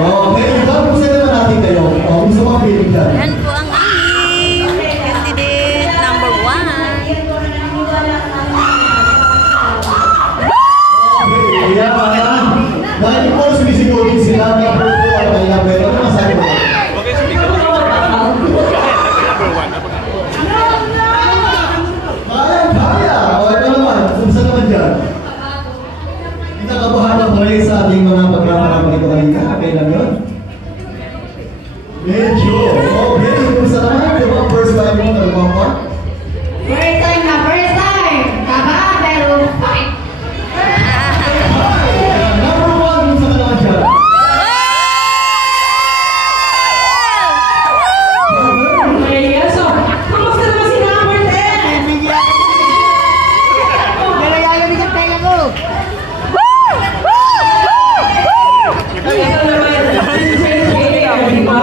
Okay, tapos na naman natin kayo. Gusto mo feeling dyan? Yan po ang aming candidate number 1. Okay, yan. Dahil po sumisigugin sila na po ang kaya pero ano masabi mo? Okay, speaker. Number 1. Kaya. O ito naman, kumusta naman dyan? Kinakabahan na pala sa ating mga pagkakaroon ito kanina. Okay lang yun? Medyo. Okay, kumusta naman? Di ba first time mo nalabang pa? First time na, first time! Kaba, pero fine! Number 1, kumusta ka naman dyan? Okay, so, kamusta naman si number 10? Nalayalamig ang tenga ko. Ito naman, this is a di ba?